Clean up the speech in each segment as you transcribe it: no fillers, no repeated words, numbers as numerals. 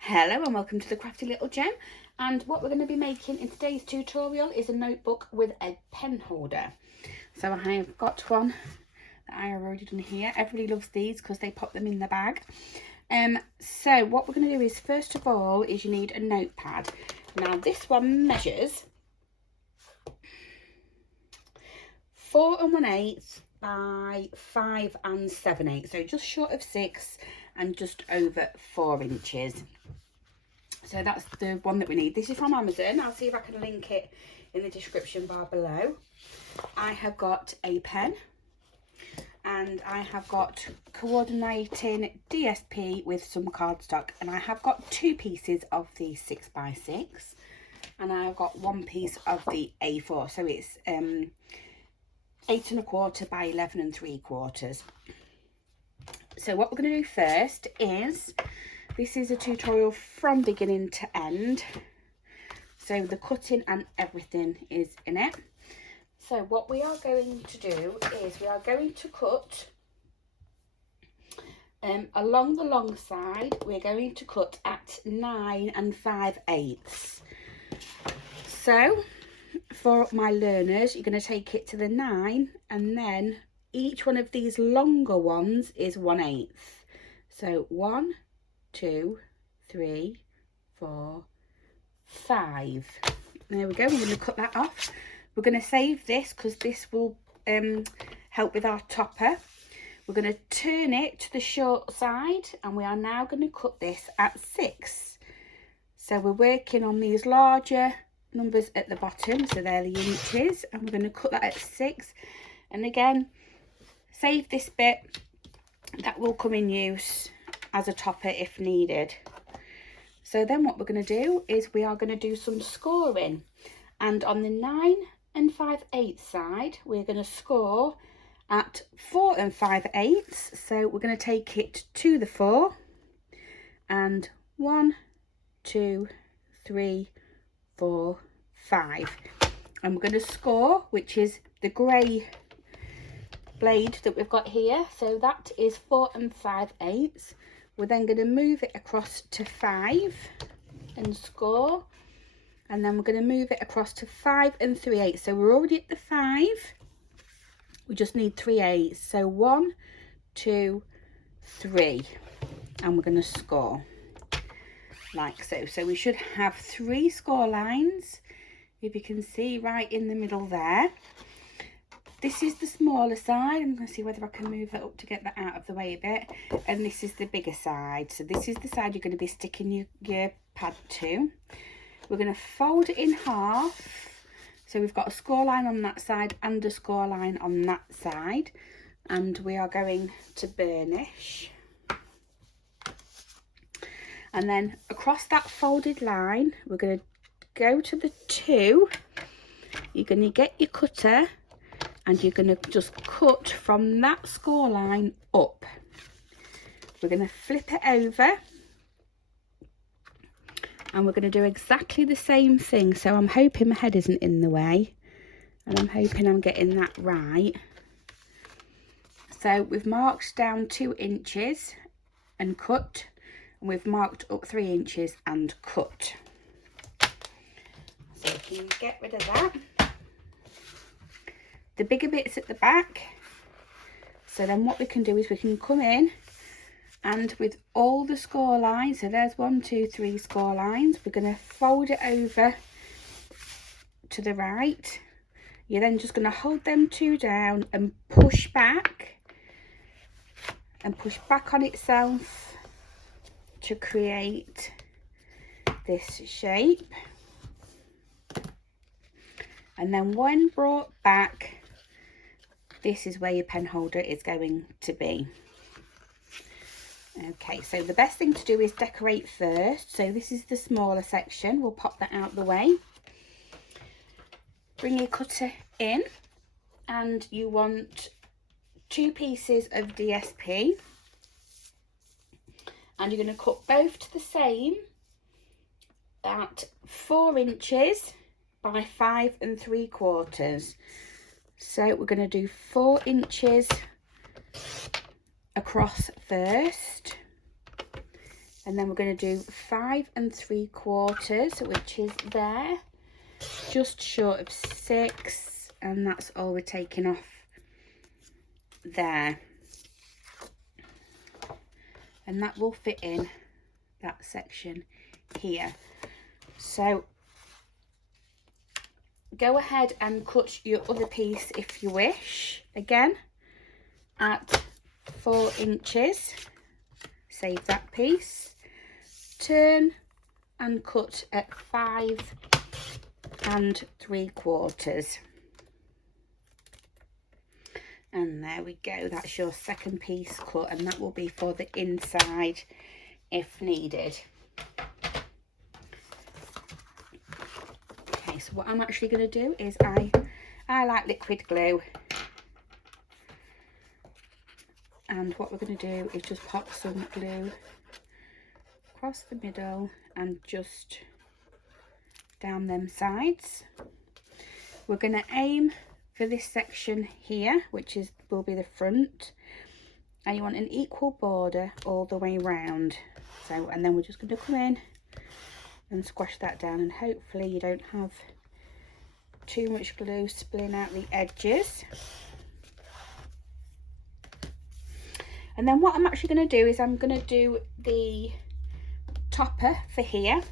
Hello and welcome to the Crafty Little Gem, and what we're going to be making in today's tutorial is a notebook with a pen holder. So I have got one that I have already done here. Everybody loves these because they pop them in the bag. So what we're going to do is, first of all, is you need a notepad. Now this one measures 4 1/8 by 5 7/8, so just short of 6 and just over 4 inches. So that's the one that we need. This is from Amazon. I'll see if I can link it in the description bar below. I have got a pen and I have got coordinating DSP with some cardstock, and I have got 2 pieces of the 6x6 and I've got 1 piece of the A4, so it's 8 1/4 by 11 3/4. So what we're going to do first is, this is a tutorial from beginning to end, so the cutting and everything is in it. So what we are going to do is we are going to cut along the long side. We're going to cut at 9 5/8. So for my learners, you're going to take it to the 9, and then each one of these longer ones is 1/8. So 1, 2, 3, 4, 5. There we go. We're going to cut that off. We're going to save this because this will help with our topper. We're going to turn it to the short side, and we are now going to cut this at 6. So we're working on these larger numbers at the bottom, so they're the inches, and we're going to cut that at 6. And again, save this bit, that will come in use as a topper if needed. So then what we're going to do is we are going to do some scoring, and on the 9 5/8 side we're going to score at 4 5/8. So we're going to take it to the 4 and 1, 2, 3, 4, 5, and we're going to score, which is the grey blade that we've got here, so that is 4 5/8. We're then going to move it across to 5 and score, and then we're going to move it across to 5 3/8. So we're already at the 5, we just need 3/8. So 1, 2, 3, and we're going to score like so. So we should have 3 score lines, if you can see, right in the middle there. This is the smaller side. I'm going to see whether I can move it up to get that out of the way a bit. And this is the bigger side. So this is the side you're going to be sticking your pad to. We're going to fold it in half. So we've got a score line on that side and a score line on that side. And we are going to burnish. And then across that folded line, we're going to go to the 2. You're going to get your cutter, and you're going to just cut from that score line up. We're going to flip it over, and we're going to do exactly the same thing. So I'm hoping my head isn't in the way, and I'm hoping I'm getting that right. So we've marked down 2 inches and cut, and we've marked up 3 inches and cut. So we can get rid of that. The bigger bits at the back. So then what we can do is we can come in, and with all the score lines, so there's 1, 2, 3 score lines, we're going to fold it over to the right. You're then just going to hold them 2 down and push back on itself to create this shape. And then when brought back, this is where your pen holder is going to be. Okay, so the best thing to do is decorate first. So this is the smaller section. We'll pop that out the way. Bring your cutter in, and you want 2 pieces of DSP. And you're going to cut both to the same at 4 inches by 5 3/4. So we're going to do 4 inches across first, And then we're going to do 5 3/4, which is there, just short of 6, and that's all we're taking off there. And that will fit in that section here. So go ahead and cut your other piece if you wish, again at 4 inches. Save that piece, turn and cut at 5 3/4. And there we go, that's your second piece cut, and that will be for the inside if needed. Okay, so what I'm actually going to do is I like liquid glue, and what we're going to do is just pop some glue across the middle and just down them sides. We're going to aim for this section here, which will be the front, and you want an equal border all the way round. So, and then we're just going to come in and squash that down, and hopefully you don't have too much glue spilling out the edges. And then what I'm actually going to do is I'm going to do the topper for here.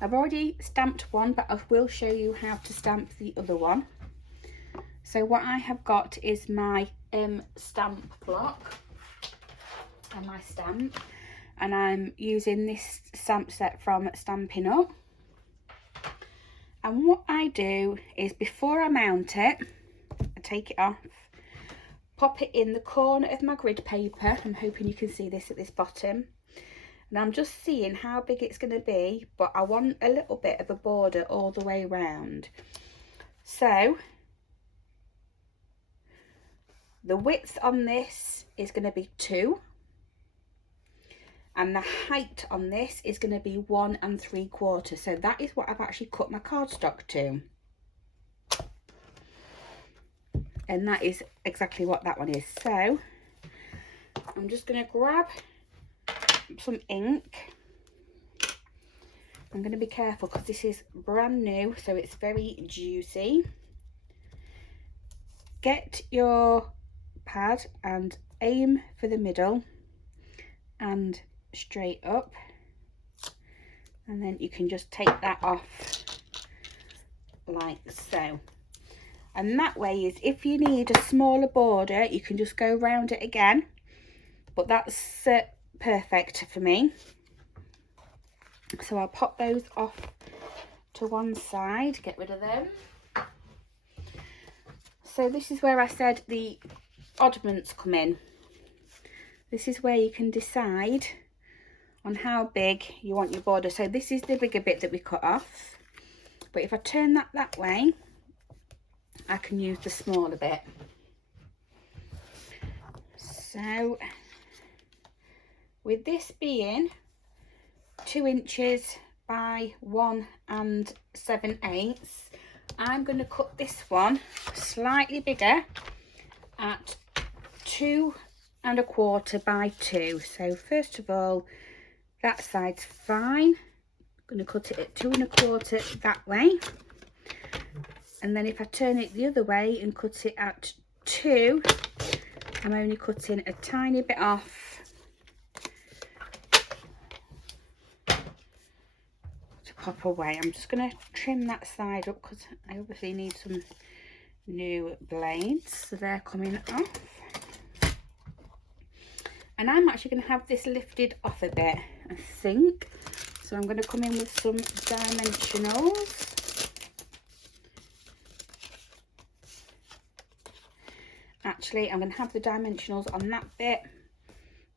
I've already stamped one, but I will show you how to stamp the other one. So what I have got is my stamp block and my stamp, and I'm using this stamp set from Stampin' Up. And what I do is, before I mount it, I take it off, pop it in the corner of my grid paper. I'm hoping you can see this at this bottom. And I'm just seeing how big it's going to be, but I want a little bit of a border all the way around. So the width on this is going to be 2, and the height on this is going to be 1 3/4. So that is what I've actually cut my cardstock to, and that is exactly what that one is. So I'm just going to grab some ink. I'm going to be careful because this is brand new, so it's very juicy. Get your pad and aim for the middle and straight up, and then you can just take that off like so. And that way is, if you need a smaller border, you can just go around it again, but that's perfect for me. So I'll pop those off to one side, get rid of them. So this is where I said the oddments come in. This is where you can decide on how big you want your border. So this is the bigger bit that we cut off, but if I turn that way, I can use the smaller bit. So with this being 2 inches by 1 7/8, I'm going to cut this one slightly bigger at 2 1/4 by 2. So first of all, that side's fine. I'm going to cut it at 2 1/4 that way, and then if I turn it the other way and cut it at 2, I'm only cutting a tiny bit off to pop away. I'm just going to trim that side up because I obviously need some new blades, so they're coming off. And I'm actually going to have this lifted off a bit, I think. So I'm going to come in with some dimensionals. Actually, I'm going to have the dimensionals on that bit,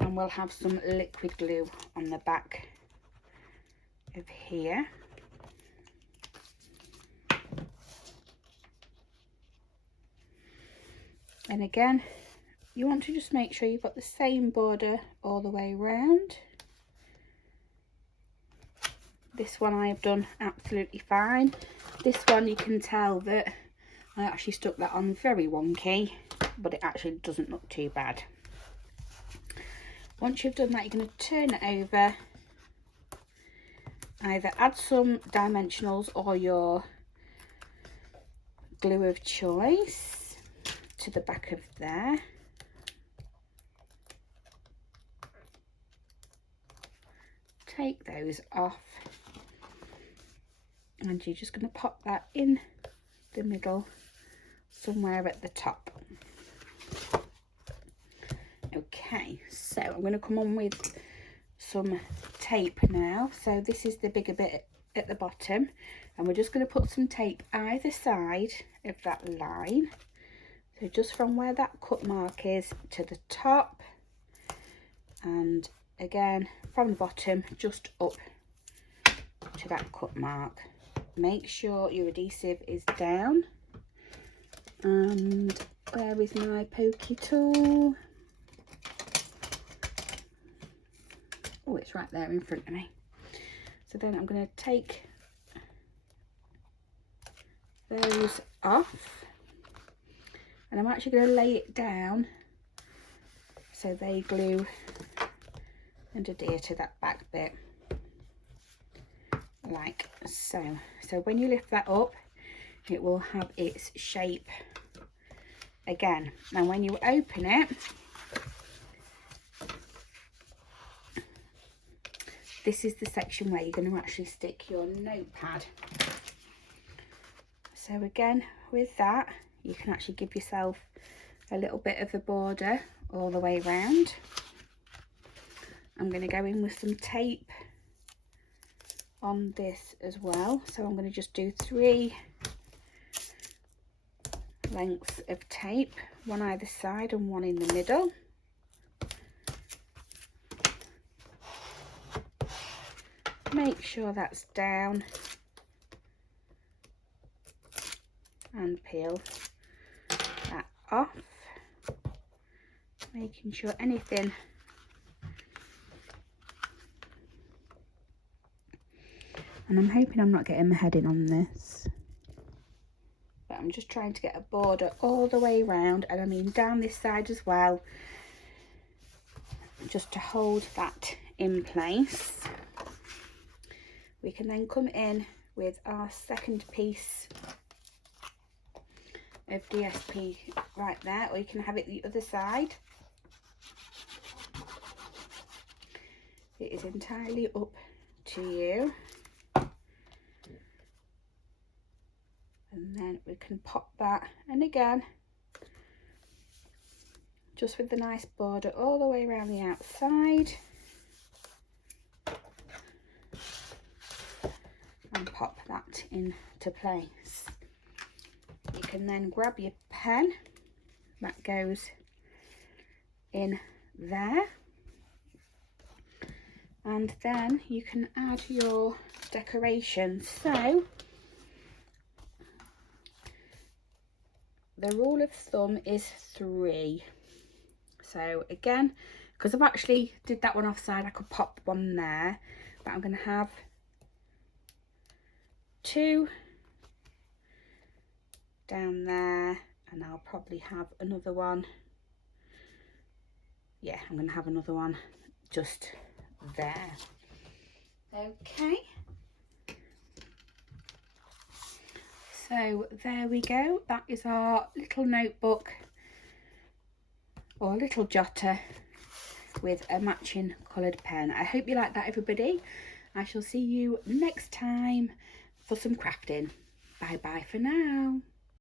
and we'll have some liquid glue on the back of here. And again, you want to just make sure you've got the same border all the way around. This one I have done absolutely fine. This one, you can tell that I actually stuck that on very wonky, but it actually doesn't look too bad. Once you've done that, you're going to turn it over, either add some dimensionals or your glue of choice to the back of there. Take those off, and you're just going to pop that in the middle somewhere at the top. Okay, so I'm going to come on with some tape now. So this is the bigger bit at the bottom, and we're just going to put some tape either side of that line. So just from where that cut mark is to the top, and again from the bottom just up to that cut mark. Make sure your adhesive is down. And where is my pokey tool? Oh, it's right there in front of me. So then I'm going to take those off, and I'm actually going to lay it down so they glue and adhere to that back bit like so. So when you lift that up, it will have its shape again. Now when you open it, this is the section where you're going to actually stick your notepad. So again, with that, you can actually give yourself a little bit of a border all the way around. I'm going to go in with some tape on this as well. So I'm going to just do 3 lengths of tape, one either side and one in the middle. Make sure that's down and peel that off, making sure anything and I'm hoping I'm not getting my head in on this, but I'm just trying to get a border all the way around, and I mean down this side as well, just to hold that in place. We can then come in with our second piece of DSP right there, or you can have it the other side. It is entirely up to you. And then we can pop that, and again just with the nice border all the way around the outside, and pop that into place. You can then grab your pen that goes in there, and then you can add your decorations. So the rule of thumb is 3. So again, because I've actually did that one offside, I could pop one there, but I'm going to have 2 down there, and I'll probably have another one. Yeah, I'm going to have another one just there. Okay, so there we go. That is our little notebook or little jotter with a matching coloured pen. I hope you like that, everybody. I shall see you next time for some crafting. Bye bye for now.